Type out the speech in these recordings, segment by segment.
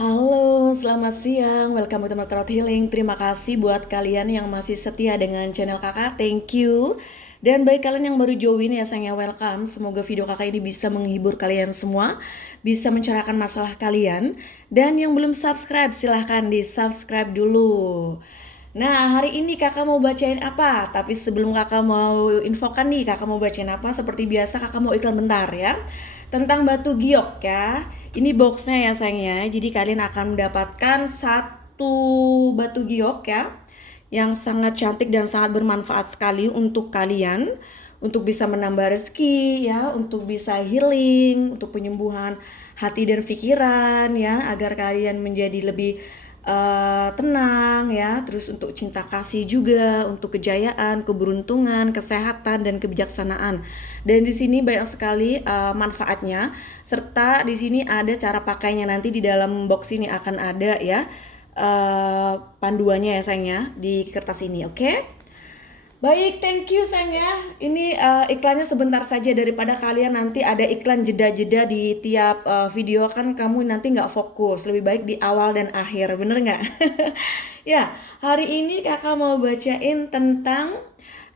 Halo, selamat siang. Welcome to Throat Healing. Terima kasih buat kalian yang masih setia dengan channel kakak. Thank you. Dan bagi kalian yang baru join ya sayangnya welcome. Semoga video kakak ini bisa menghibur kalian semua, bisa mencerahkan masalah kalian. Dan yang belum subscribe silahkan di subscribe dulu. Nah, hari ini kakak mau bacain apa? Tapi sebelum kakak mau infokan nih, kakak mau bacain apa? Seperti biasa kakak mau iklan bentar ya. Tentang batu giok ya. Ini boxnya ya sayangnya. Jadi kalian akan mendapatkan satu batu giok ya. Yang sangat cantik dan sangat bermanfaat sekali untuk kalian. Untuk bisa menambah rezeki ya. Untuk bisa healing. Untuk penyembuhan hati dan pikiran ya. Agar kalian menjadi lebih tenang ya, terus untuk cinta kasih juga, untuk kejayaan, keberuntungan, kesehatan dan kebijaksanaan. Dan di sini banyak sekali manfaatnya, serta di sini ada cara pakainya. Nanti di dalam box ini akan ada ya panduannya ya sayangnya di kertas ini, oke? Baik, thank you sayang ya. Ini iklannya sebentar saja daripada kalian nanti ada iklan jeda-jeda di tiap video kan kamu nanti nggak fokus. Lebih baik di awal dan akhir, bener nggak? Ya, hari ini kakak mau bacain tentang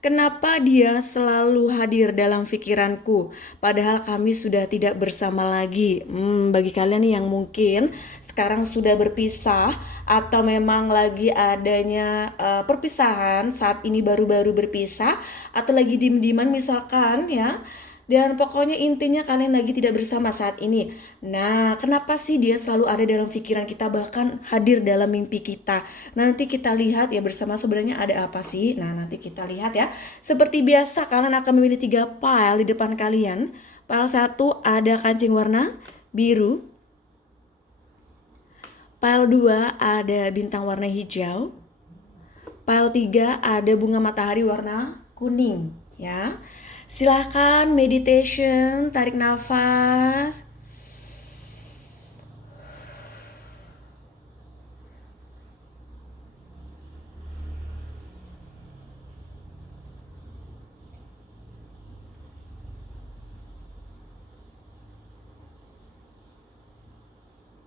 kenapa dia selalu hadir dalam pikiranku, padahal kami sudah tidak bersama lagi. Bagi kalian nih yang mungkin sekarang sudah berpisah atau memang lagi adanya perpisahan, saat ini baru-baru berpisah atau lagi diem-dieman misalkan ya. Dan pokoknya intinya kalian lagi tidak bersama saat ini. Nah, kenapa sih dia selalu ada dalam pikiran kita bahkan hadir dalam mimpi kita? Nanti kita lihat ya bersama sebenarnya ada apa sih. Nah, nanti kita lihat ya. Seperti biasa kalian akan memilih 3 file di depan kalian. File 1 ada kancing warna biru. File 2 ada bintang warna hijau. File 3 ada bunga matahari warna kuning ya. Silahkan meditation, tarik nafas.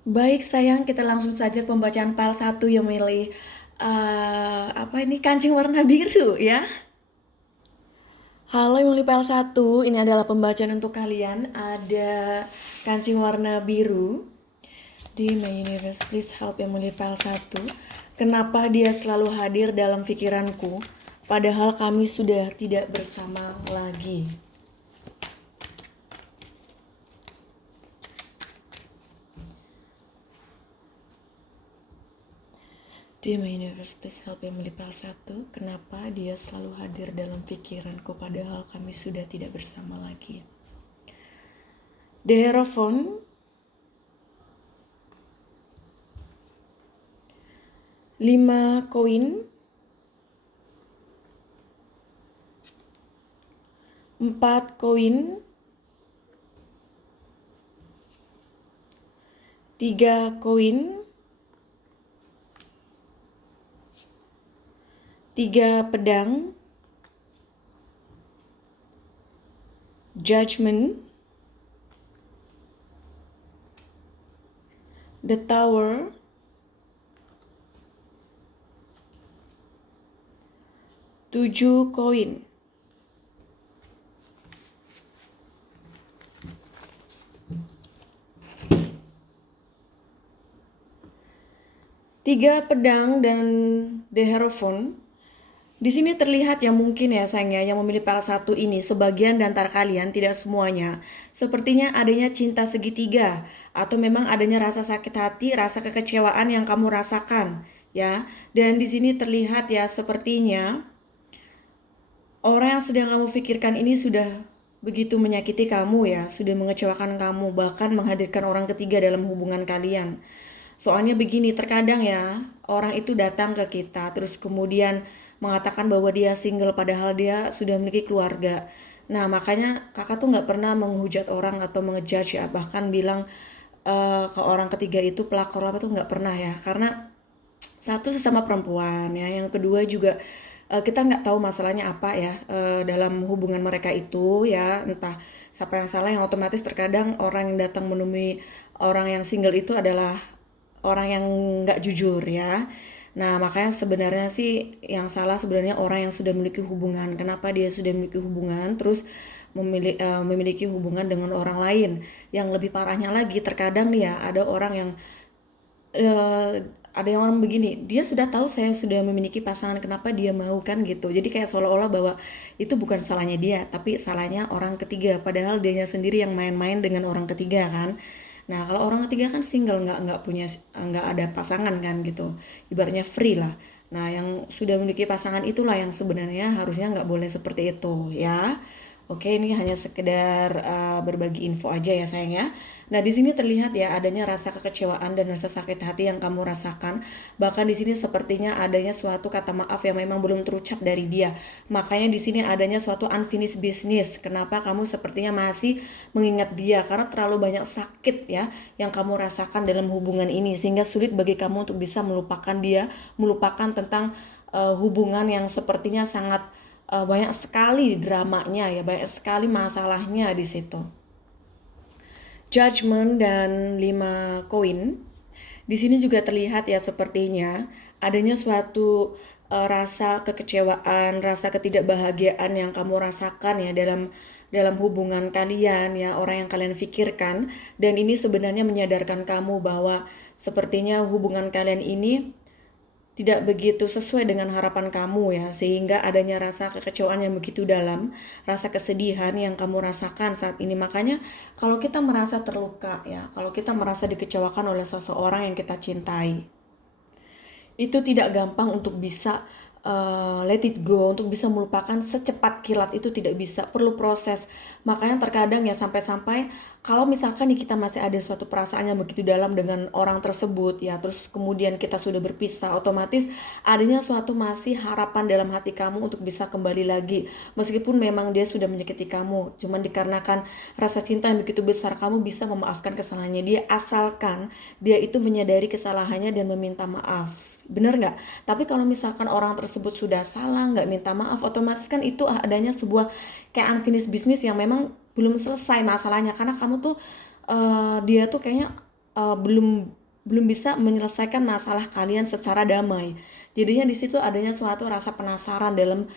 Baik sayang, kita langsung saja pembacaan file 1 yang memilih apa ini kancing warna biru ya. Halo yang memilih file 1, ini adalah pembacaan untuk kalian. Ada kancing warna biru. Di My Universe, please help yang memilih file 1. Kenapa dia selalu hadir dalam pikiranku, padahal kami sudah tidak bersama lagi. Di My Universe, please help yang memilih file 1. Kenapa dia selalu hadir dalam pikiranku, padahal kami sudah tidak bersama lagi. The Hierophant, 5 koin, 4 koin, 3 koin, 3 pedang, Judgment, The Tower, 7 koin. Tiga pedang dan The Hierophant. Di sini terlihat yang mungkin ya sayangnya yang memilih file 1 ini sebagian dan antara kalian, tidak semuanya. Sepertinya adanya cinta segitiga atau memang adanya rasa sakit hati, rasa kekecewaan yang kamu rasakan ya. Dan di sini terlihat ya sepertinya orang yang sedang kamu pikirkan ini sudah begitu menyakiti kamu ya, sudah mengecewakan kamu, bahkan menghadirkan orang ketiga dalam hubungan kalian. Soalnya begini, terkadang ya orang itu datang ke kita terus kemudian mengatakan bahwa dia single padahal dia sudah memiliki keluarga. Nah makanya kakak tuh nggak pernah menghujat orang atau mengejudge ya, bahkan bilang ke orang ketiga itu pelakor apa tuh nggak pernah ya, karena satu sesama perempuan ya, yang kedua juga kita nggak tahu masalahnya apa ya dalam hubungan mereka itu ya, entah siapa yang salah, yang otomatis terkadang orang yang datang menemui orang yang single itu adalah orang yang nggak jujur ya. Nah, makanya sebenarnya sih yang salah sebenarnya orang yang sudah memiliki hubungan. Kenapa dia sudah memiliki hubungan terus memiliki hubungan dengan orang lain? Yang lebih parahnya lagi, terkadang nih ya ada orang yang eh, ada yang orang begini, dia sudah tahu saya sudah memiliki pasangan, kenapa dia mau kan gitu. Jadi kayak seolah-olah bahwa itu bukan salahnya dia, tapi salahnya orang ketiga. Padahal dianya sendiri yang main-main dengan orang ketiga kan. Nah kalau orang ketiga kan single, nggak punya, nggak ada pasangan kan gitu. Ibaratnya free lah. Nah yang sudah memiliki pasangan itulah yang sebenarnya harusnya nggak boleh seperti itu ya. Oke, ini hanya sekedar berbagi info aja ya sayang ya. Nah, di sini terlihat ya adanya rasa kekecewaan dan rasa sakit hati yang kamu rasakan. Bahkan di sini sepertinya adanya suatu kata maaf yang memang belum terucap dari dia. Makanya di sini adanya suatu unfinished business. Kenapa kamu sepertinya masih mengingat dia? Karena terlalu banyak sakit ya yang kamu rasakan dalam hubungan ini sehingga sulit bagi kamu untuk bisa melupakan dia, melupakan tentang hubungan yang sepertinya sangat banyak sekali dramanya ya, banyak sekali masalahnya di situ. Judgment dan 5 koin. Di sini juga terlihat ya sepertinya adanya suatu rasa kekecewaan, rasa ketidakbahagiaan yang kamu rasakan ya dalam hubungan kalian ya, orang yang kalian pikirkan, dan ini sebenarnya menyadarkan kamu bahwa sepertinya hubungan kalian ini tidak begitu sesuai dengan harapan kamu ya, sehingga adanya rasa kekecewaan yang begitu dalam, rasa kesedihan yang kamu rasakan saat ini. Makanya kalau kita merasa terluka ya, kalau kita merasa dikecewakan oleh seseorang yang kita cintai, itu tidak gampang untuk bisa let it go, untuk bisa melupakan secepat kilat itu tidak bisa, perlu proses. Makanya terkadang ya sampai-sampai kalau misalkan nih kita masih ada suatu perasaan yang begitu dalam dengan orang tersebut ya, terus kemudian kita sudah berpisah, otomatis adanya suatu masih harapan dalam hati kamu untuk bisa kembali lagi. Meskipun memang dia sudah menyakiti kamu, cuman dikarenakan rasa cinta yang begitu besar, kamu bisa memaafkan kesalahannya dia asalkan dia itu menyadari kesalahannya dan meminta maaf. Bener nggak? Tapi kalau misalkan orang tersebut sudah salah, nggak minta maaf, otomatis kan itu adanya sebuah kayak unfinished business yang memang belum selesai masalahnya. Karena kamu tuh, dia tuh kayaknya belum belum bisa menyelesaikan masalah kalian secara damai. Jadinya di situ adanya suatu rasa penasaran dalam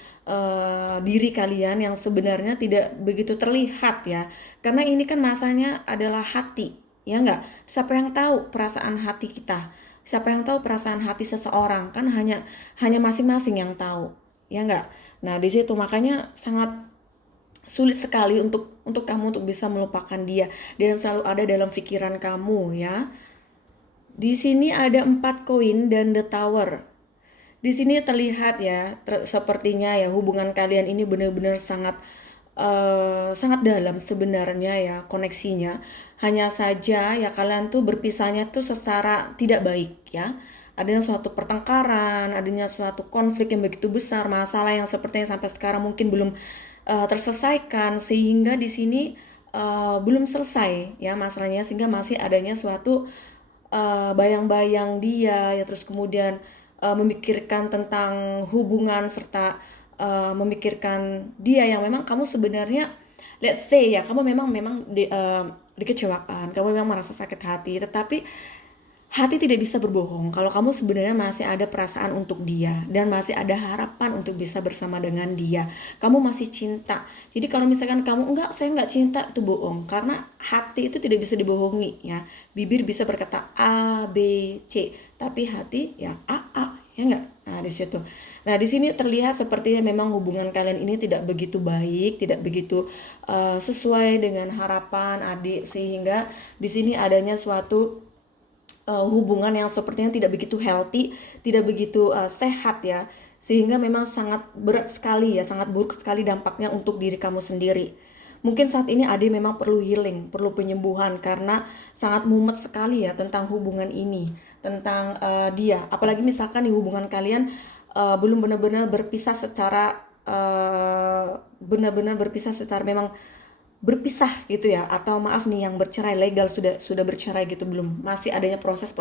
diri kalian yang sebenarnya tidak begitu terlihat ya. Karena ini kan masalahnya adalah hati, ya nggak? Siapa yang tahu perasaan hati kita? Siapa yang tahu perasaan hati seseorang? Kan hanya masing-masing yang tahu, ya enggak? Nah, di situ makanya sangat sulit sekali untuk kamu untuk bisa melupakan dia dan selalu ada dalam pikiran kamu ya. Di sini ada 4 koin dan the tower. Di sini terlihat ya, sepertinya ya hubungan kalian ini benar-benar sangat dalam sebenarnya ya koneksinya. Hanya saja ya kalian tuh berpisahnya tuh secara tidak baik ya. Adanya suatu pertengkaran, adanya suatu konflik yang begitu besar, masalah yang sepertinya sampai sekarang mungkin belum terselesaikan, sehingga di sini belum selesai ya masalahnya, sehingga masih adanya suatu bayang-bayang dia ya, terus kemudian memikirkan tentang hubungan serta memikirkan dia yang memang kamu sebenarnya, let's say ya, kamu memang dikecewakan, kamu memang merasa sakit hati, tetapi hati tidak bisa berbohong kalau kamu sebenarnya masih ada perasaan untuk dia dan masih ada harapan untuk bisa bersama dengan dia. Kamu masih cinta. Jadi kalau misalkan kamu enggak, saya enggak cinta, itu bohong. Karena hati itu tidak bisa dibohongi ya. Bibir bisa berkata A, B, C, tapi hati ya A, ya enggak? Nah, di situ. Nah, di sini terlihat sepertinya memang hubungan kalian ini tidak begitu baik, tidak begitu sesuai dengan harapan adik, sehingga di sini adanya suatu hubungan yang sepertinya tidak begitu healthy, tidak begitu sehat ya, sehingga memang sangat berat sekali ya, sangat buruk sekali dampaknya untuk diri kamu sendiri. Mungkin saat ini Ade memang perlu healing, perlu penyembuhan karena sangat mumet sekali ya tentang hubungan ini, tentang dia. Apalagi misalkan di hubungan kalian belum benar-benar berpisah secara benar-benar berpisah secara memang berpisah gitu ya, atau maaf nih yang bercerai legal, sudah bercerai gitu, belum, masih adanya proses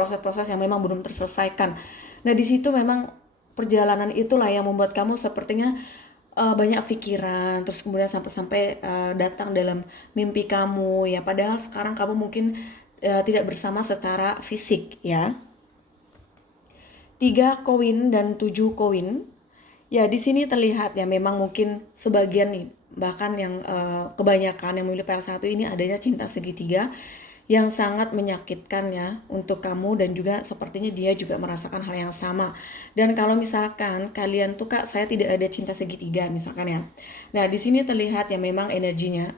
yang memang belum terselesaikan. Nah di situ memang perjalanan itulah yang membuat kamu sepertinya banyak pikiran, terus kemudian sampai-sampai datang dalam mimpi kamu ya, padahal sekarang kamu mungkin tidak bersama secara fisik ya. 3 koin dan 7 koin. Ya, di sini terlihat ya memang mungkin sebagian nih, bahkan yang kebanyakan yang memilih PL1 ini adanya cinta segitiga yang sangat menyakitkan ya untuk kamu, dan juga sepertinya dia juga merasakan hal yang sama. Dan kalau misalkan kalian tuh Kak, saya tidak ada cinta segitiga misalkan ya. Nah, di sini terlihat ya memang energinya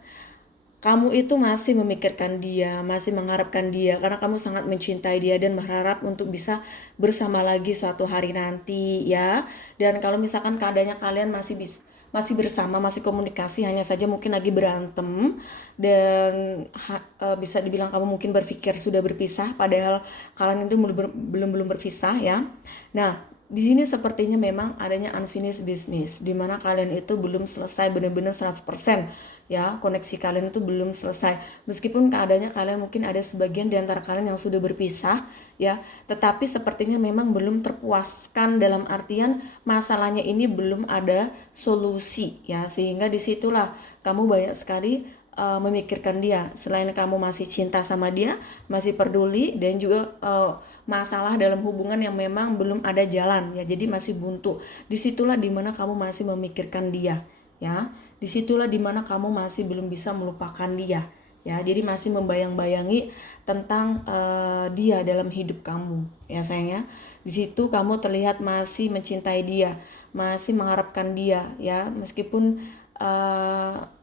kamu itu masih memikirkan dia, masih mengharapkan dia karena kamu sangat mencintai dia dan berharap untuk bisa bersama lagi suatu hari nanti ya. Dan kalau misalkan keadaannya kalian masih bersama, masih komunikasi, hanya saja mungkin lagi berantem dan bisa dibilang kamu mungkin berpikir sudah berpisah padahal kalian itu belum berpisah ya. Nah, di sini sepertinya memang adanya unfinished business di mana kalian itu belum selesai benar-benar 100% ya, koneksi kalian itu belum selesai. Meskipun keadaannya kalian mungkin ada sebagian di antara kalian yang sudah berpisah ya, tetapi sepertinya memang belum terpuaskan, dalam artian masalahnya ini belum ada solusi ya, sehingga disitulah kamu banyak sekali memikirkan dia. Selain kamu masih cinta sama dia, masih peduli, dan juga masalah dalam hubungan yang memang belum ada jalan ya, jadi masih buntu. Disitulah dimana kamu masih memikirkan dia ya, disitulah dimana kamu masih belum bisa melupakan dia ya, jadi masih membayang-bayangi tentang dia dalam hidup kamu ya sayangnya. Di situ kamu terlihat masih mencintai dia, masih mengharapkan dia ya, meskipun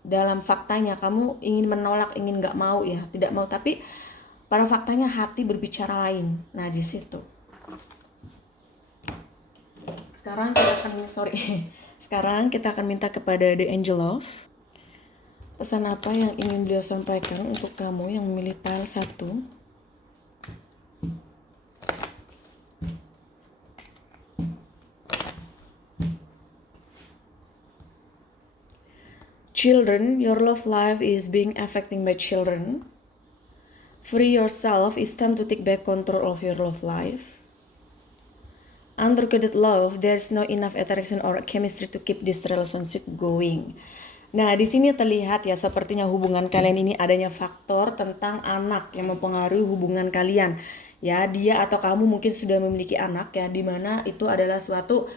dalam faktanya kamu ingin menolak, ingin nggak mau ya, tidak mau, tapi pada faktanya hati berbicara lain. Nah di situ sekarang kita akan sekarang kita akan minta kepada The Angel of pesan apa yang ingin beliau sampaikan untuk kamu yang memilih pile 1. Children, your love life is being affected by children. Free yourself, it's time to take back control of your love life. Under coded love, there's no enough attraction or chemistry to keep this relationship going. Nah, di sini terlihat ya sepertinya hubungan kalian ini adanya faktor tentang anak yang mempengaruhi hubungan kalian. Ya, dia atau kamu mungkin sudah memiliki anak ya, di mana itu adalah suatu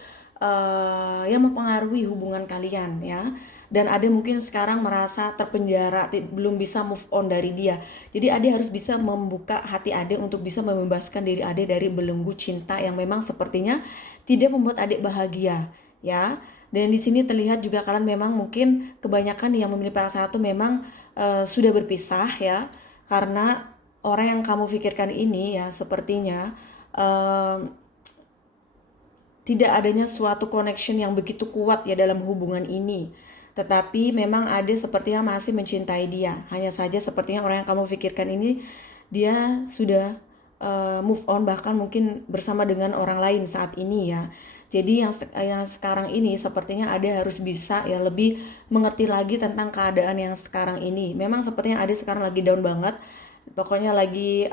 yang mempengaruhi hubungan kalian ya. Dan Ade mungkin sekarang merasa terpenjara, belum bisa move on dari dia. Jadi Ade harus bisa membuka hati Ade untuk bisa membebaskan diri Ade dari belenggu cinta yang memang sepertinya tidak membuat Ade bahagia ya. Dan di sini terlihat juga kalian memang mungkin kebanyakan yang memilih para satu memang sudah berpisah ya, karena orang yang kamu pikirkan ini ya sepertinya tidak adanya suatu connection yang begitu kuat ya dalam hubungan ini. Tetapi memang ada sepertinya masih mencintai dia. Hanya saja sepertinya orang yang kamu pikirkan ini dia sudah move on, bahkan mungkin bersama dengan orang lain saat ini ya. Jadi yang sekarang ini sepertinya ada harus bisa ya lebih mengerti lagi tentang keadaan yang sekarang ini. Memang sepertinya ada sekarang lagi down banget. Pokoknya lagi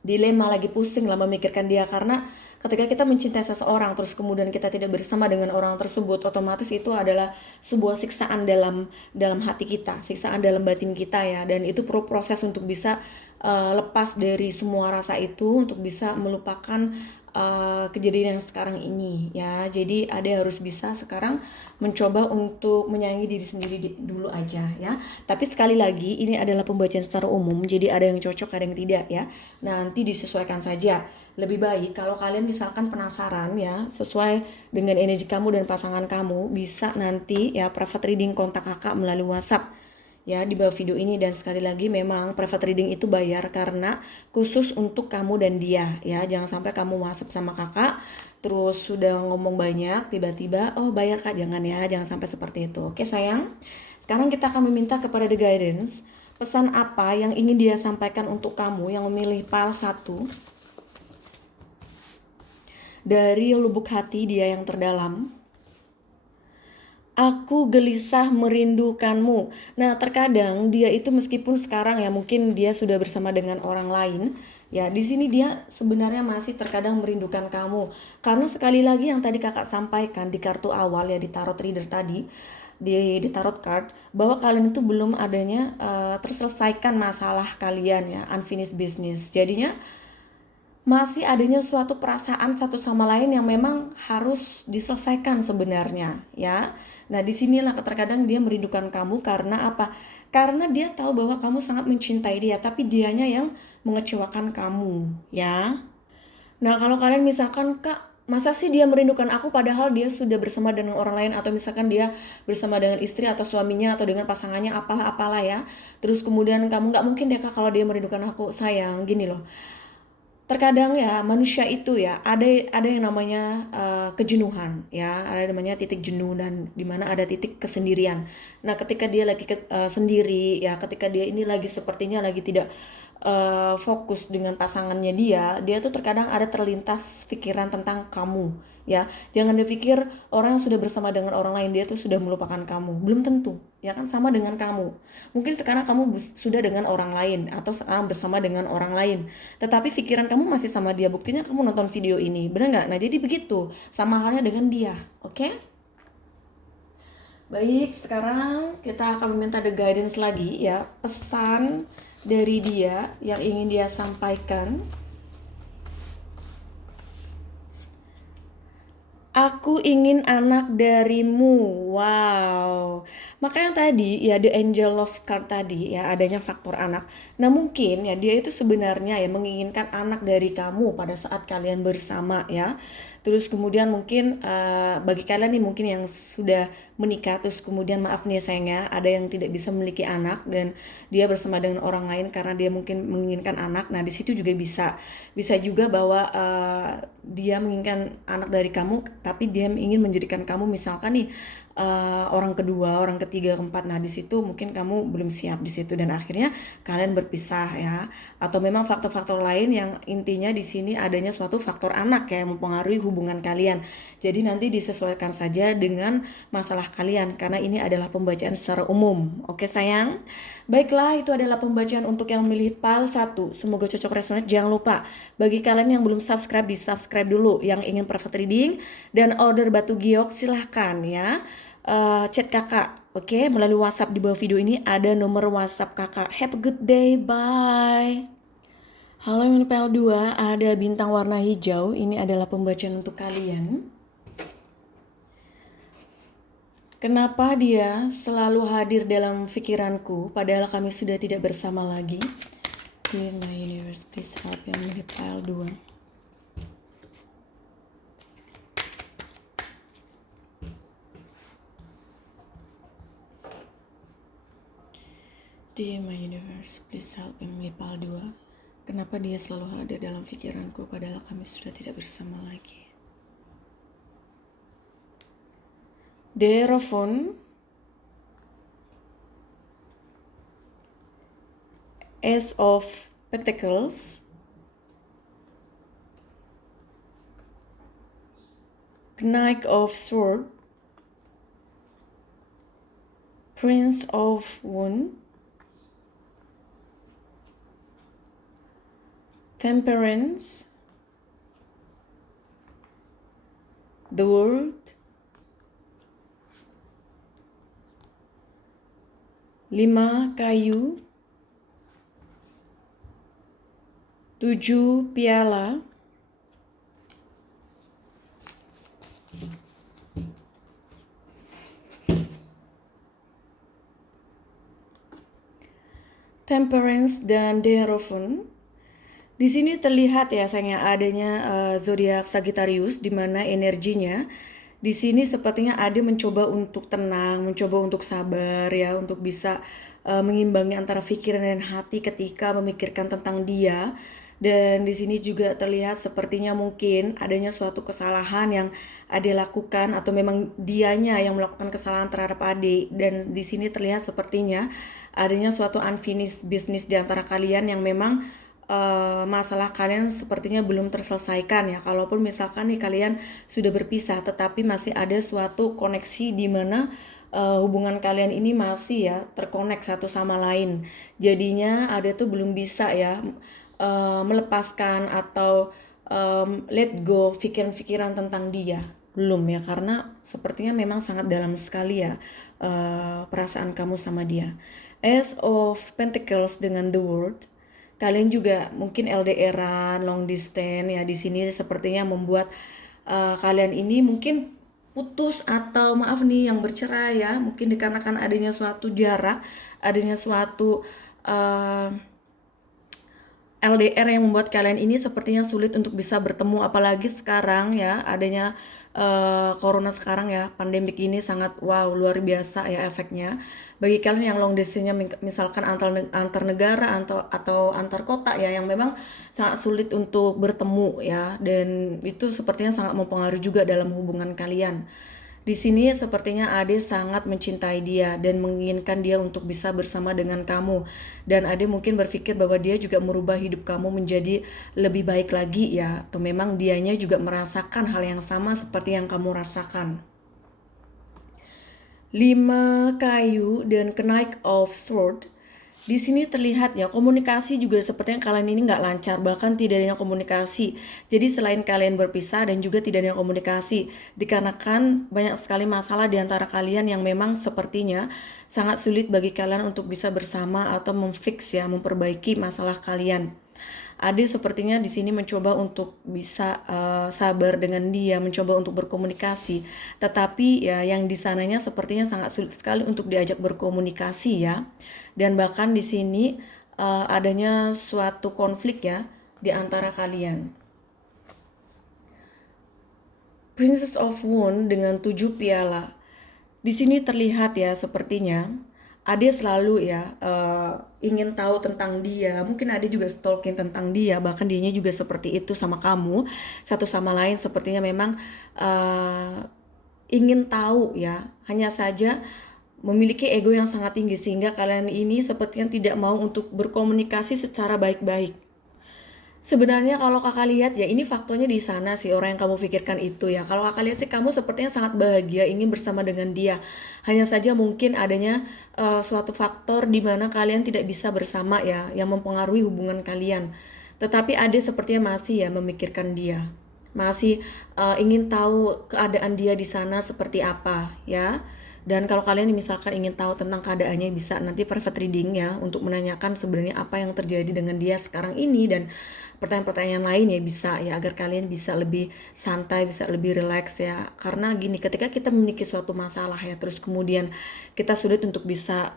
dilema, lagi pusing lah memikirkan dia, karena ketika kita mencintai seseorang terus kemudian kita tidak bersama dengan orang tersebut, otomatis itu adalah sebuah siksaan dalam hati kita, siksaan dalam batin kita ya, dan itu perlu proses untuk bisa lepas dari semua rasa itu, untuk bisa melupakan kejadian yang sekarang ini ya. Jadi ada harus bisa sekarang mencoba untuk menyayangi diri sendiri dulu aja ya. Tapi sekali lagi ini adalah pembacaan secara umum, jadi ada yang cocok, ada yang tidak ya. Nanti disesuaikan saja. Lebih baik kalau kalian misalkan penasaran ya, sesuai dengan energi kamu dan pasangan kamu, bisa nanti ya private reading kontak kakak melalui WhatsApp ya di bawah video ini. Dan sekali lagi memang private reading itu bayar karena khusus untuk kamu dan dia ya. Jangan sampai kamu WhatsApp sama kakak terus sudah ngomong banyak tiba-tiba oh bayar kak, jangan ya, jangan sampai seperti itu. Oke sayang, sekarang kita akan meminta kepada The Guidance pesan apa yang ingin dia sampaikan untuk kamu yang memilih pile 1 dari lubuk hati dia yang terdalam. Aku gelisah merindukanmu. Nah, terkadang dia itu meskipun sekarang ya mungkin dia sudah bersama dengan orang lain, ya di sini dia sebenarnya masih terkadang merindukan kamu. Karena sekali lagi yang tadi kakak sampaikan di kartu awal ya, di tarot reader tadi, di tarot card, bahwa kalian itu belum adanya terselesaikan masalah kalian ya, unfinished business. Jadinya masih adanya suatu perasaan satu sama lain yang memang harus diselesaikan sebenarnya ya. Nah, disinilah terkadang dia merindukan kamu karena apa? Karena dia tahu bahwa kamu sangat mencintai dia, tapi dianya yang mengecewakan kamu ya. Nah, kalau kalian misalkan, Kak, masa sih dia merindukan aku padahal dia sudah bersama dengan orang lain, atau misalkan dia bersama dengan istri atau suaminya atau dengan pasangannya, apalah-apalah ya. Terus kemudian kamu nggak mungkin deh, Kak, kalau dia merindukan aku. Sayang, gini loh. Terkadang ya manusia itu ya ada yang namanya kejenuhan ya, ada yang namanya titik jenuh, dan dimana ada titik kesendirian. Nah, ketika dia lagi sendiri ya, ketika dia ini lagi sepertinya lagi tidak fokus dengan pasangannya, dia tuh terkadang ada terlintas pikiran tentang kamu ya. Jangan dipikir orang yang sudah bersama dengan orang lain dia tuh sudah melupakan kamu, belum tentu ya kan. Sama dengan kamu, mungkin sekarang kamu sudah dengan orang lain atau sekarang bersama dengan orang lain, tetapi pikiran kamu masih sama dia. Buktinya kamu nonton video ini, bener nggak? Nah, jadi begitu, sama halnya dengan dia, oke? Baik, sekarang kita akan meminta the guidance lagi ya, pesan dari dia yang ingin dia sampaikan. Aku ingin anak darimu. Wow. Maka yang tadi ya, the angel of card tadi ya, adanya faktor anak. Nah, mungkin ya dia itu sebenarnya ya menginginkan anak dari kamu pada saat kalian bersama ya. Terus kemudian mungkin bagi kalian nih mungkin yang sudah menikah, terus kemudian maaf nih sayangnya ada yang tidak bisa memiliki anak dan dia bersama dengan orang lain karena dia mungkin menginginkan anak. Nah, di situ juga bisa juga bahwa dia menginginkan anak dari kamu, tapi dia ingin menjadikan kamu misalkan nih orang kedua, orang ketiga, keempat. Nah, di situ mungkin kamu belum siap di situ dan akhirnya kalian berpisah ya. Atau memang faktor-faktor lain yang intinya di sini adanya suatu faktor anak ya, yang mempengaruhi hubungan kalian. Jadi nanti disesuaikan saja dengan masalah kalian karena ini adalah pembacaan secara umum. Oke sayang? Baiklah, itu adalah pembacaan untuk yang memilih pile 1. Semoga cocok resonate. Jangan lupa bagi kalian yang belum subscribe, di subscribe dulu. Yang ingin private reading dan order batu giok silahkan ya. Chat kakak, oke, melalui WhatsApp. Di bawah video ini ada nomor WhatsApp kakak. Have a good day, bye. Halo ini PL2, ada bintang warna hijau. Ini adalah pembacaan untuk kalian. Kenapa dia selalu hadir dalam pikiranku padahal kami sudah tidak bersama lagi? Clear my universe, please help yang di PL2. Dear my universe, please help Emily Pal 2. Kenapa dia selalu ada dalam pikiranku padahal kami sudah tidak bersama lagi? The Hierophant, Ace of Pentacles, Knight of Swords, Prince of Wands, Temperance, the World, 5 kayu, 7 piala, Temperance, dan The Hierophant. Di sini terlihat ya sayangnya adanya zodiak Sagittarius, di mana energinya di sini sepertinya ada mencoba untuk tenang, mencoba untuk sabar ya, untuk bisa mengimbangi antara pikiran dan hati ketika memikirkan tentang dia. Dan di sini juga terlihat sepertinya mungkin adanya suatu kesalahan yang Ade lakukan atau memang dianya yang melakukan kesalahan terhadap Ade. Dan di sini terlihat sepertinya adanya suatu unfinished business di antara kalian yang memang masalah kalian sepertinya belum terselesaikan ya. Kalaupun misalkan nih kalian sudah berpisah, tetapi masih ada suatu koneksi di mana hubungan kalian ini masih ya terkonek satu sama lain. Jadinya ada tuh belum bisa ya melepaskan atau let go pikiran-pikiran tentang dia. Belum ya, karena sepertinya memang sangat dalam sekali ya perasaan kamu sama dia. Ace of Pentacles dengan the World. kalian juga mungkin LDRan, long distance ya. Di sini sepertinya membuat kalian ini mungkin putus atau maaf nih yang bercerai ya, mungkin dikarenakan adanya suatu jarak, adanya suatu eh, LDR yang membuat kalian ini sepertinya sulit untuk bisa bertemu, apalagi sekarang ya adanya corona sekarang ya, pandemik ini sangat wow luar biasa ya efeknya bagi kalian yang long distance-nya, misalkan antar negara atau antar kota ya, yang memang sangat sulit untuk bertemu ya, dan itu sepertinya sangat mempengaruhi juga dalam hubungan kalian. Di sini sepertinya Ade sangat mencintai dia dan menginginkan dia untuk bisa bersama dengan kamu. Dan Ade mungkin berpikir bahwa dia juga merubah hidup kamu menjadi lebih baik lagi ya. Atau memang dianya juga merasakan hal yang sama seperti yang kamu rasakan. 5 kayu dan Knight of Sword. Di sini terlihat ya, komunikasi juga sepertinya kalian ini nggak lancar, bahkan tidak adanya komunikasi. Jadi selain kalian berpisah dan juga tidak adanya komunikasi, dikarenakan banyak sekali masalah di antara kalian yang memang sepertinya sangat sulit bagi kalian untuk bisa bersama atau memfix ya, memperbaiki masalah kalian. Ade sepertinya di sini mencoba untuk bisa sabar dengan dia, mencoba untuk berkomunikasi. Tetapi ya yang di sananya sepertinya sangat sulit sekali untuk diajak berkomunikasi ya. Dan bahkan di sini adanya suatu konflik ya di antara kalian. Princess of Wands dengan 7 piala. Di sini terlihat ya sepertinya Ade selalu ya ingin tahu tentang dia. Mungkin Ade juga stalking tentang dia. Bahkan dianya juga seperti itu sama kamu. Satu sama lain sepertinya memang ingin tahu ya. Hanya saja memiliki ego yang sangat tinggi sehingga kalian ini sepertinya tidak mau untuk berkomunikasi secara baik-baik. Sebenarnya kalau kakak lihat ya ini faktornya di sana sih, orang yang kamu pikirkan itu ya. Kalau kakak lihat sih kamu sepertinya sangat bahagia ingin bersama dengan dia. Hanya saja mungkin adanya suatu faktor di mana kalian tidak bisa bersama ya, yang mempengaruhi hubungan kalian. Tetapi Ade sepertinya masih ya memikirkan dia. Masih ingin tahu keadaan dia di sana seperti apa ya. Dan kalau kalian misalkan ingin tahu tentang keadaannya, bisa nanti private reading ya untuk menanyakan sebenarnya apa yang terjadi dengan dia sekarang ini, dan pertanyaan-pertanyaan lain ya bisa ya, agar kalian bisa lebih santai, bisa lebih relax ya. Karena gini, ketika kita memiliki suatu masalah ya, terus kemudian kita sulit untuk bisa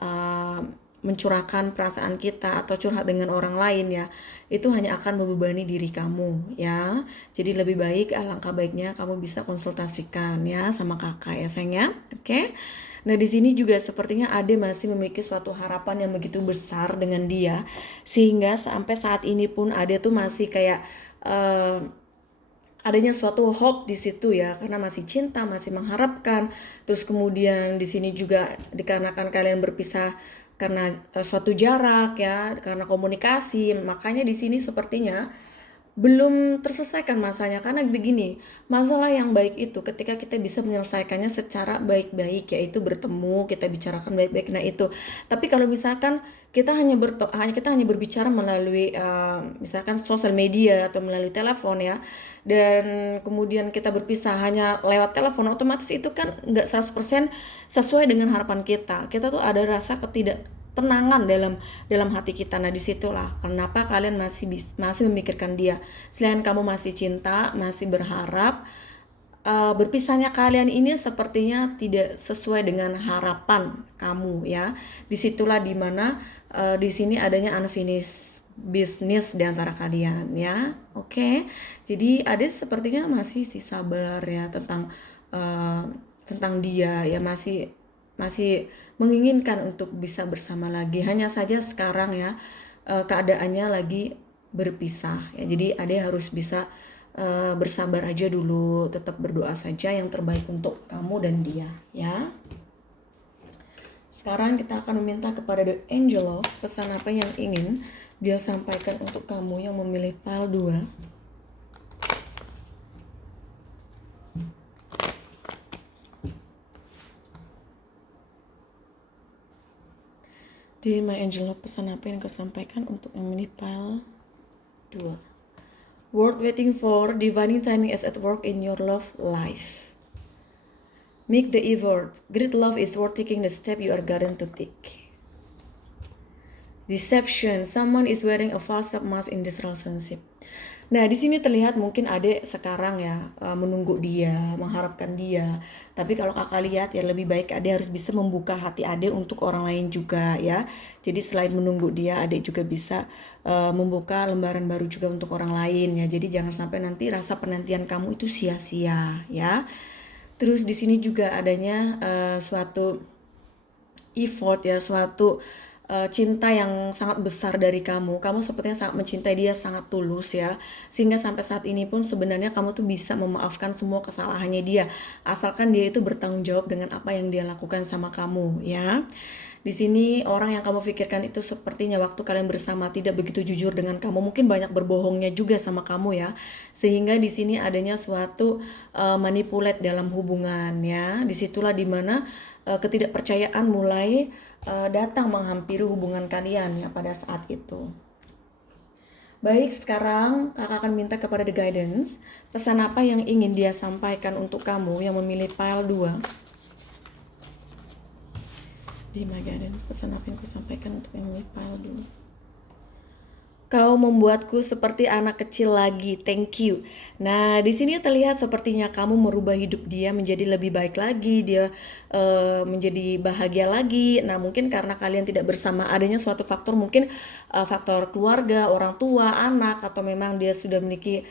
mencurahkan perasaan kita atau curhat dengan orang lain ya, itu hanya akan membebani diri kamu ya. Jadi lebih baik, alangkah baiknya kamu bisa konsultasikan ya sama kakak ya sayang ya. Oke. Nah di sini juga sepertinya Ade masih memiliki suatu harapan yang begitu besar dengan dia, sehingga sampai saat ini pun Ade tuh masih kayak adanya suatu hope di situ ya, karena masih cinta, masih mengharapkan. Terus kemudian di sini juga dikarenakan kalian berpisah karena suatu jarak ya, karena komunikasi, makanya di sini sepertinya belum terselesaikan masalahnya. Karena begini, masalah yang baik itu ketika kita bisa menyelesaikannya secara baik-baik, yaitu bertemu, kita bicarakan baik-baik. Nah itu, tapi kalau misalkan kita hanya berbicara melalui misalkan sosial media atau melalui telepon ya, dan kemudian kita berpisah hanya lewat telepon, otomatis itu kan nggak 100% sesuai dengan harapan kita. Kita tuh ada rasa tenangan dalam hati kita. Nah disitulah kenapa kalian masih memikirkan dia. Selain kamu masih cinta, masih berharap, berpisahnya kalian ini sepertinya tidak sesuai dengan harapan kamu ya. Disitulah dimana di sini adanya unfinished business di antara kalian ya. Oke. Jadi Ade sepertinya masih sabar ya tentang dia ya, masih menginginkan untuk bisa bersama lagi. Hanya saja sekarang ya keadaannya lagi berpisah ya. Jadi Ade harus bisa bersabar aja dulu, tetap berdoa saja yang terbaik untuk kamu dan dia ya. Sekarang kita akan meminta kepada The Angel of pesan apa yang ingin dia sampaikan untuk kamu yang memilih pile 2. Di My Angel of pesan apa yang kau sampaikan untuk yang memilih pile 2. Worth waiting for, divine timing is at work in your love life. Make the effort. Great love is worth taking the step you are garden to take. deception. Someone is wearing a false mask in this relationship. Nah, di sini terlihat mungkin adek sekarang ya menunggu dia, mengharapkan dia. Tapi kalau kakak lihat ya lebih baik adek harus bisa membuka hati adek untuk orang lain juga ya. Jadi selain menunggu dia, adek juga bisa membuka lembaran baru juga untuk orang lain ya. Jadi jangan sampai nanti rasa penantian kamu itu sia-sia ya. Terus di sini juga adanya suatu effort ya, suatu cinta yang sangat besar dari kamu. Kamu sepertinya sangat mencintai dia, sangat tulus ya. Sehingga sampai saat ini pun sebenarnya kamu tuh bisa memaafkan semua kesalahannya dia. Asalkan dia itu bertanggung jawab dengan apa yang dia lakukan sama kamu ya. Di sini orang yang kamu pikirkan itu sepertinya waktu kalian bersama tidak begitu jujur dengan kamu, mungkin banyak berbohongnya juga sama kamu ya. Sehingga di sini adanya suatu manipulate dalam hubungan ya. Disitulah dimana ketidakpercayaan mulai datang menghampiri hubungan kalian ya pada saat itu. Baik, sekarang kakak akan minta kepada The Guidance, pesan apa yang ingin dia sampaikan untuk kamu yang memilih pile 2. Di My Guidance, pesan apa yang aku sampaikan untuk yang memilih pile 2. Kau membuatku seperti anak kecil lagi, thank you. Nah, di sini terlihat sepertinya kamu merubah hidup dia menjadi lebih baik lagi, dia menjadi bahagia lagi. Nah, mungkin karena kalian tidak bersama, adanya suatu faktor mungkin faktor keluarga, orang tua, anak, atau memang dia sudah memiliki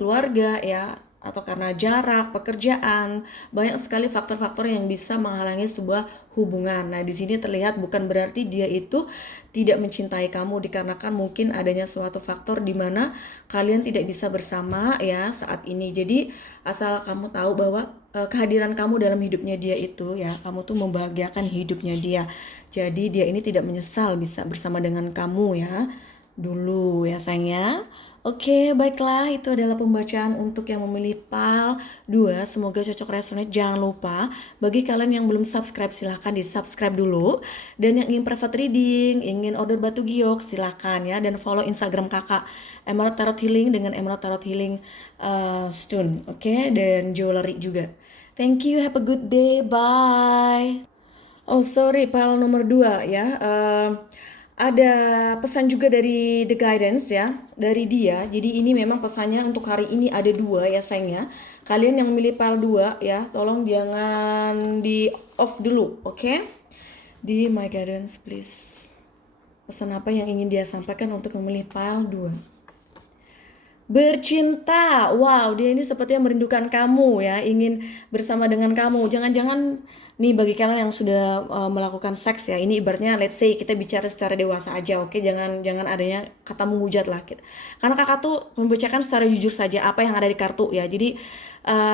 keluarga ya, atau karena jarak, pekerjaan, banyak sekali faktor-faktor yang bisa menghalangi sebuah hubungan. Nah, di sini terlihat bukan berarti dia itu tidak mencintai kamu dikarenakan mungkin adanya suatu faktor di mana kalian tidak bisa bersama ya saat ini. Jadi, asal kamu tahu bahwa kehadiran kamu dalam hidupnya dia itu ya, kamu tuh membahagiakan hidupnya dia. Jadi, dia ini tidak menyesal bisa bersama dengan kamu ya dulu ya sayangnya. Oke, baiklah, itu adalah pembacaan untuk yang memilih PAL 2. Semoga cocok resonate. Jangan lupa, bagi kalian yang belum subscribe, silahkan di-subscribe dulu. Dan yang ingin private reading, ingin order batu giok, silahkan ya. Dan follow Instagram kakak, Emerald Tarot Healing dengan Emerald Tarot Healing Stone. Oke, dan jewelry juga. Thank you, have a good day, bye. Oh sorry, PAL nomor 2 ya. Ada pesan juga dari The Guidance ya, dari dia. Jadi ini memang pesannya untuk hari ini ada 2 ya sayangnya. Kalian yang memilih PAL 2 ya, tolong jangan di off dulu, oke? Di My Guidance please. Pesan apa yang ingin dia sampaikan untuk memilih PAL 2? Bercinta, wow, dia ini sepertinya merindukan kamu ya, ingin bersama dengan kamu. Jangan-jangan nih bagi kalian yang sudah melakukan seks ya, ini ibaratnya let's say kita bicara secara dewasa aja, oke? Jangan adanya kata menghujat lah, karena kakak tuh membacakan secara jujur saja apa yang ada di kartu ya. Jadi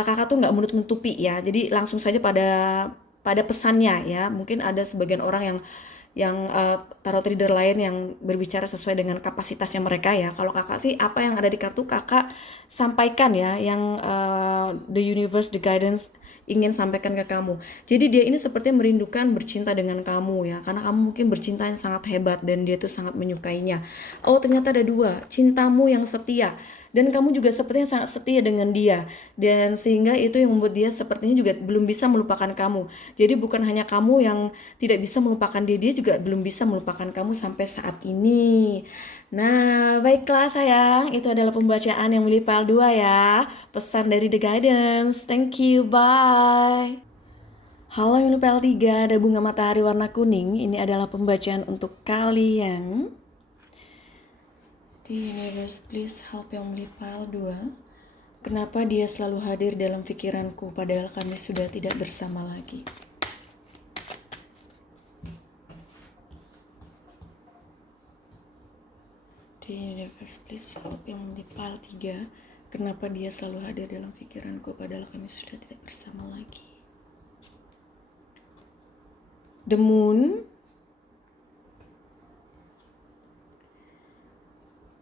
kakak tuh nggak menutup-nutupi ya, jadi langsung saja pada pesannya ya. Mungkin ada sebagian orang yang tarot reader lain yang berbicara sesuai dengan kapasitasnya mereka ya. Kalau kakak sih apa yang ada di kartu kakak sampaikan ya, yang the universe, the guidance ingin sampaikan ke kamu. Jadi dia ini sepertinya merindukan bercinta dengan kamu ya, karena kamu mungkin bercinta yang sangat hebat dan dia tuh sangat menyukainya. Oh ternyata ada 2, cintamu yang setia. Dan kamu juga sepertinya sangat setia dengan dia. Dan sehingga itu yang membuat dia sepertinya juga belum bisa melupakan kamu. Jadi bukan hanya kamu yang tidak bisa melupakan dia, dia juga belum bisa melupakan kamu sampai saat ini. Nah, baiklah sayang, itu adalah pembacaan yang milih PAL 2 ya. Pesan dari The Guidance. Thank you, bye. Halo yang milih PAL 3, ada bunga matahari warna kuning. Ini adalah pembacaan untuk kalian. The universe please help yang milih PAL 2. Kenapa dia selalu hadir dalam pikiranku padahal kami sudah tidak bersama lagi? The universe please help yang milih PAL 3. Kenapa dia selalu hadir dalam pikiranku padahal kami sudah tidak bersama lagi? The moon,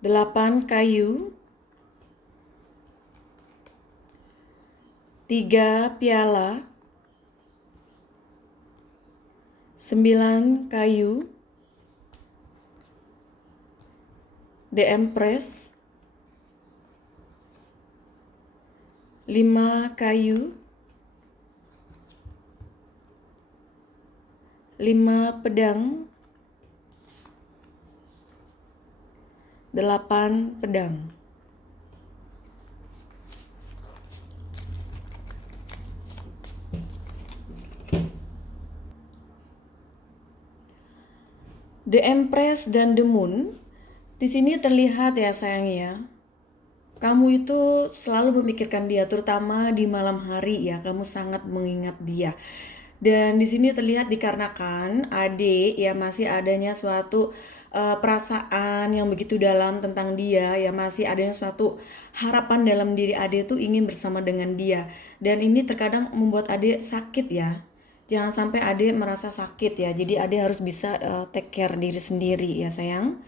8 kayu, 3 piala, 9 kayu, The Empress, 5 kayu, 5 pedang, 8 pedang. The Empress dan The Moon. Di sini terlihat ya sayang ya, kamu itu selalu memikirkan dia, terutama di malam hari ya, kamu sangat mengingat dia. Dan di sini terlihat dikarenakan Ade ya masih adanya suatu perasaan yang begitu dalam tentang dia ya, masih adanya suatu harapan dalam diri Ade tuh ingin bersama dengan dia. Dan ini terkadang membuat Ade sakit ya. Jangan sampai Ade merasa sakit ya. Jadi Ade harus bisa take care diri sendiri ya sayang.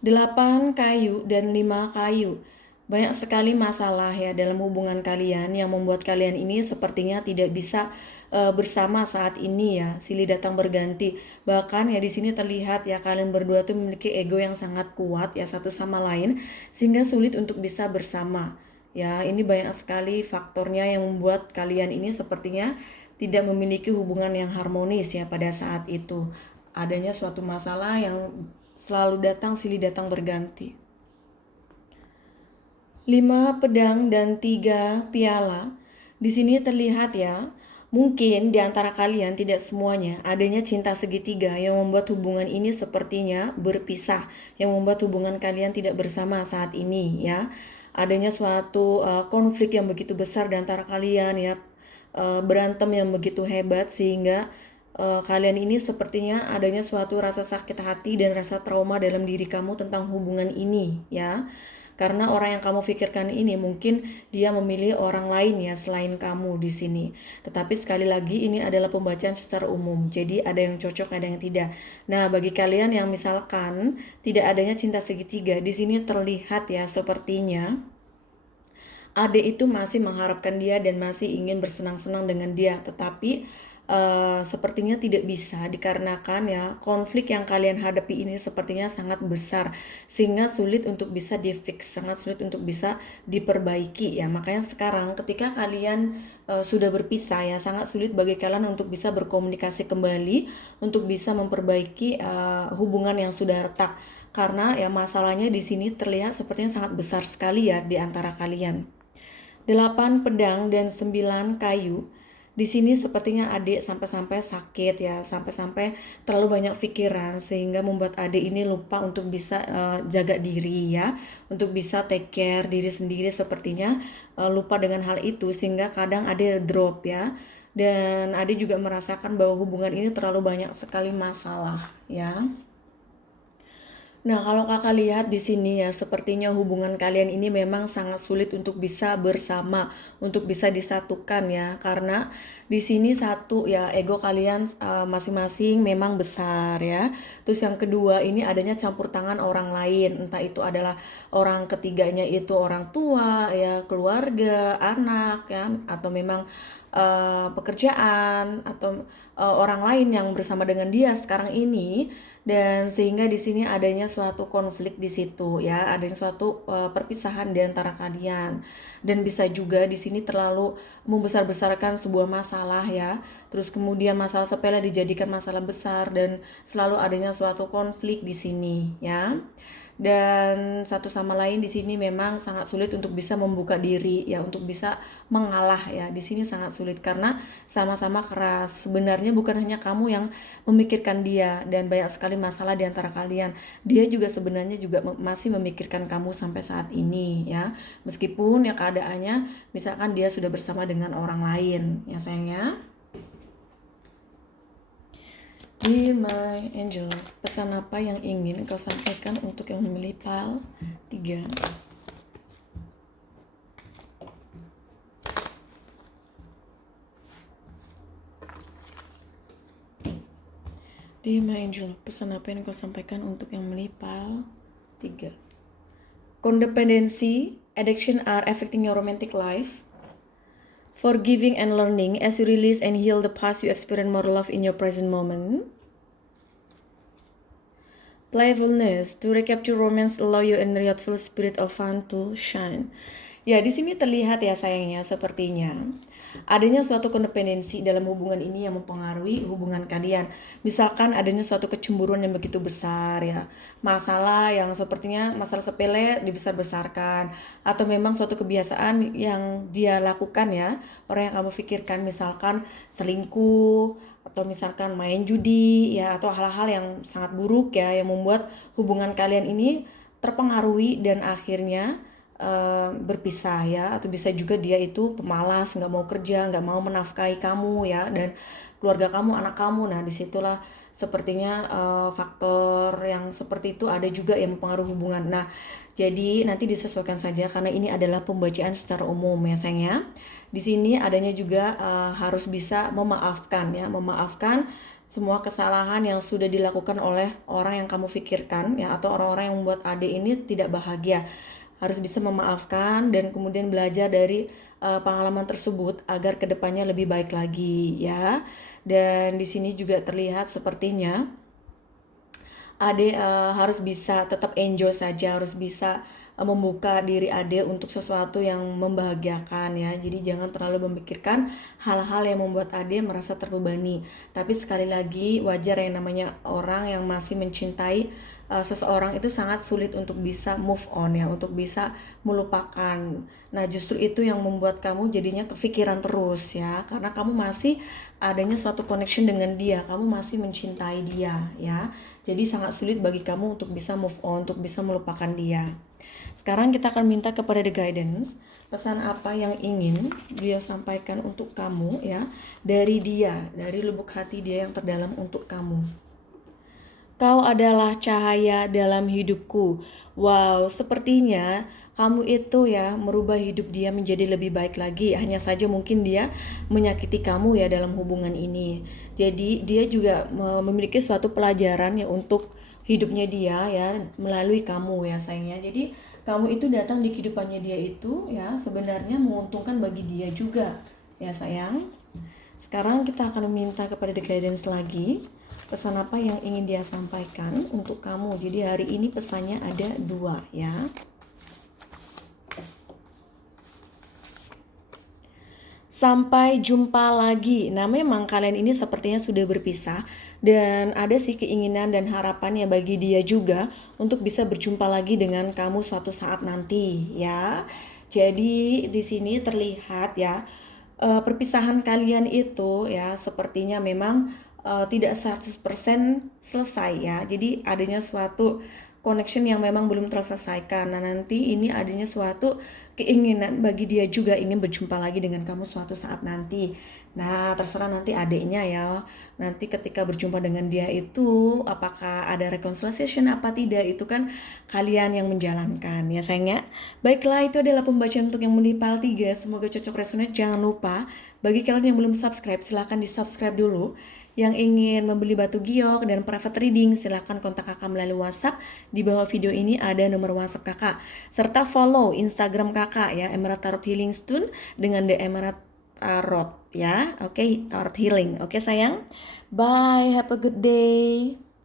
8 kayu dan 5 kayu. Banyak sekali masalah ya dalam hubungan kalian yang membuat kalian ini sepertinya tidak bisa bersama saat ini ya. Silih datang berganti. Bahkan ya di sini terlihat ya kalian berdua tuh memiliki ego yang sangat kuat ya satu sama lain sehingga sulit untuk bisa bersama. Ya, ini banyak sekali faktornya yang membuat kalian ini sepertinya tidak memiliki hubungan yang harmonis ya pada saat itu. Adanya suatu masalah yang selalu datang silih datang berganti. 5 pedang dan 3 piala. Di sini terlihat ya, mungkin di antara kalian tidak semuanya adanya cinta segitiga yang membuat hubungan ini sepertinya berpisah, yang membuat hubungan kalian tidak bersama saat ini ya. Adanya suatu konflik yang begitu besar di antara kalian ya, berantem yang begitu hebat sehingga kalian ini sepertinya adanya suatu rasa sakit hati dan rasa trauma dalam diri kamu tentang hubungan ini ya. Karena orang yang kamu pikirkan ini mungkin dia memilih orang lain ya selain kamu di sini. Tetapi sekali lagi ini adalah pembacaan secara umum. Jadi ada yang cocok, ada yang tidak. Nah, bagi kalian yang misalkan tidak adanya cinta segitiga, di sini terlihat ya sepertinya Ade itu masih mengharapkan dia dan masih ingin bersenang-senang dengan dia, tetapi sepertinya tidak bisa dikarenakan ya konflik yang kalian hadapi ini sepertinya sangat besar sehingga sulit untuk bisa di-fix, sangat sulit untuk bisa diperbaiki ya. Makanya sekarang ketika kalian sudah berpisah ya sangat sulit bagi kalian untuk bisa berkomunikasi kembali, untuk bisa memperbaiki hubungan yang sudah retak. Karena ya masalahnya di sini terlihat sepertinya sangat besar sekali ya di antara kalian. 8 pedang dan 9 kayu. Di sini sepertinya adik sampai-sampai sakit ya, sampai-sampai terlalu banyak pikiran sehingga membuat adik ini lupa untuk bisa jaga diri ya, untuk bisa take care diri sendiri sepertinya lupa dengan hal itu sehingga kadang adik drop ya. Dan adik juga merasakan bahwa hubungan ini terlalu banyak sekali masalah ya. Nah, kalau kakak lihat di sini ya, sepertinya hubungan kalian ini memang sangat sulit untuk bisa bersama, untuk bisa disatukan ya, karena di sini satu ya ego kalian masing-masing memang besar ya. Terus yang kedua ini adanya campur tangan orang lain, entah itu adalah orang ketiganya itu orang tua ya, keluarga, anak ya, atau memang pekerjaan atau orang lain yang bersama dengan dia sekarang ini. Dan sehingga di sini adanya suatu konflik di situ ya, adanya suatu perpisahan di antara kalian. Dan bisa juga di sini terlalu membesar-besarkan sebuah masalah ya. Terus kemudian masalah sepele dijadikan masalah besar dan selalu adanya suatu konflik di sini ya. Dan satu sama lain di sini memang sangat sulit untuk bisa membuka diri ya, untuk bisa mengalah ya. Di sini sangat sulit karena sama-sama keras. Sebenarnya bukan hanya kamu yang memikirkan dia dan banyak sekali masalah di antara kalian. Dia juga sebenarnya juga masih memikirkan kamu sampai saat ini ya. Meskipun ya keadaannya misalkan dia sudah bersama dengan orang lain ya sayangnya. Dear my angel, pesan apa yang ingin kau sampaikan untuk yang memilih pile 3? Dear my angel, pesan apa yang kau sampaikan untuk yang memilih pile 3? Codependency, addiction are affecting your romantic life. Forgiving and learning as you release and heal the past, you experience more love in your present moment. Playfulness, to recapture romance, allow your inner youthful spirit of fun to shine. Ya, di sini terlihat ya sayangnya sepertinya adanya suatu kodependensi dalam hubungan ini yang mempengaruhi hubungan kalian. Misalkan adanya suatu kecemburuan yang begitu besar ya. Masalah yang sepertinya masalah sepele dibesar-besarkan atau memang suatu kebiasaan yang dia lakukan ya. Orang yang kamu pikirkan misalkan selingkuh atau misalkan main judi ya atau hal-hal yang sangat buruk ya yang membuat hubungan kalian ini terpengaruhi dan akhirnya berpisah ya. Atau bisa juga dia itu pemalas, nggak mau kerja, nggak mau menafkahi kamu ya, dan keluarga kamu, anak kamu. Nah disitulah sepertinya faktor yang seperti itu ada juga yang mempengaruhi hubungan. Nah jadi nanti disesuaikan saja karena ini adalah pembacaan secara umum ya sayang ya. Di sini adanya juga harus bisa memaafkan ya, memaafkan semua kesalahan yang sudah dilakukan oleh orang yang kamu pikirkan ya, atau orang-orang yang membuat adik ini tidak bahagia. Harus bisa memaafkan dan kemudian belajar dari pengalaman tersebut agar kedepannya lebih baik lagi ya. Dan di sini juga terlihat sepertinya Ade harus bisa tetap enjoy saja, harus bisa membuka diri Ade untuk sesuatu yang membahagiakan ya. Jadi jangan terlalu memikirkan hal-hal yang membuat Ade merasa terbebani. Tapi sekali lagi wajar yang namanya orang yang masih mencintai seseorang itu sangat sulit untuk bisa move on ya, untuk bisa melupakan. Nah, justru itu yang membuat kamu jadinya kepikiran terus ya, karena kamu masih adanya suatu connection dengan dia, kamu masih mencintai dia ya. Jadi sangat sulit bagi kamu untuk bisa move on, untuk bisa melupakan dia. Sekarang kita akan minta kepada The Guidance, pesan apa yang ingin dia sampaikan untuk kamu ya, dari dia, dari lubuk hati dia yang terdalam untuk kamu. Kau adalah cahaya dalam hidupku. Wow, sepertinya kamu itu ya merubah hidup dia menjadi lebih baik lagi. Hanya saja mungkin dia menyakiti kamu ya dalam hubungan ini. Jadi dia juga memiliki suatu pelajaran ya untuk hidupnya dia ya melalui kamu ya sayangnya. Jadi kamu itu datang di kehidupannya dia itu ya sebenarnya menguntungkan bagi dia juga ya sayang. Sekarang kita akan meminta kepada The Guidance lagi, pesan apa yang ingin dia sampaikan untuk kamu. Jadi hari ini pesannya ada 2 ya. Sampai jumpa lagi. Nah memang kalian ini sepertinya sudah berpisah, dan ada sih keinginan dan harapannya bagi dia juga untuk bisa berjumpa lagi dengan kamu suatu saat nanti ya. Jadi di sini terlihat ya perpisahan kalian itu ya sepertinya memang tidak 100% selesai ya. Jadi adanya suatu connection yang memang belum terselesaikan. Nah nanti ini adanya suatu keinginan bagi dia juga ingin berjumpa lagi dengan kamu suatu saat nanti. Nah terserah nanti adiknya ya. Nanti ketika berjumpa dengan dia itu apakah ada reconciliation apa tidak, itu kan kalian yang menjalankan ya sayangnya. Baiklah, itu adalah pembacaan untuk yang menipal 3. Semoga cocok resonate. Jangan lupa bagi kalian yang belum subscribe silahkan di subscribe dulu. Yang ingin membeli batu giok dan private reading, silahkan kontak kakak melalui WhatsApp. Di bawah video ini ada nomor WhatsApp kakak. Serta follow Instagram kakak ya, Emerald Tarot Healing Stone dengan The Emerald Tarot ya. Oke, Tarot Healing. Oke sayang. Bye, have a good day.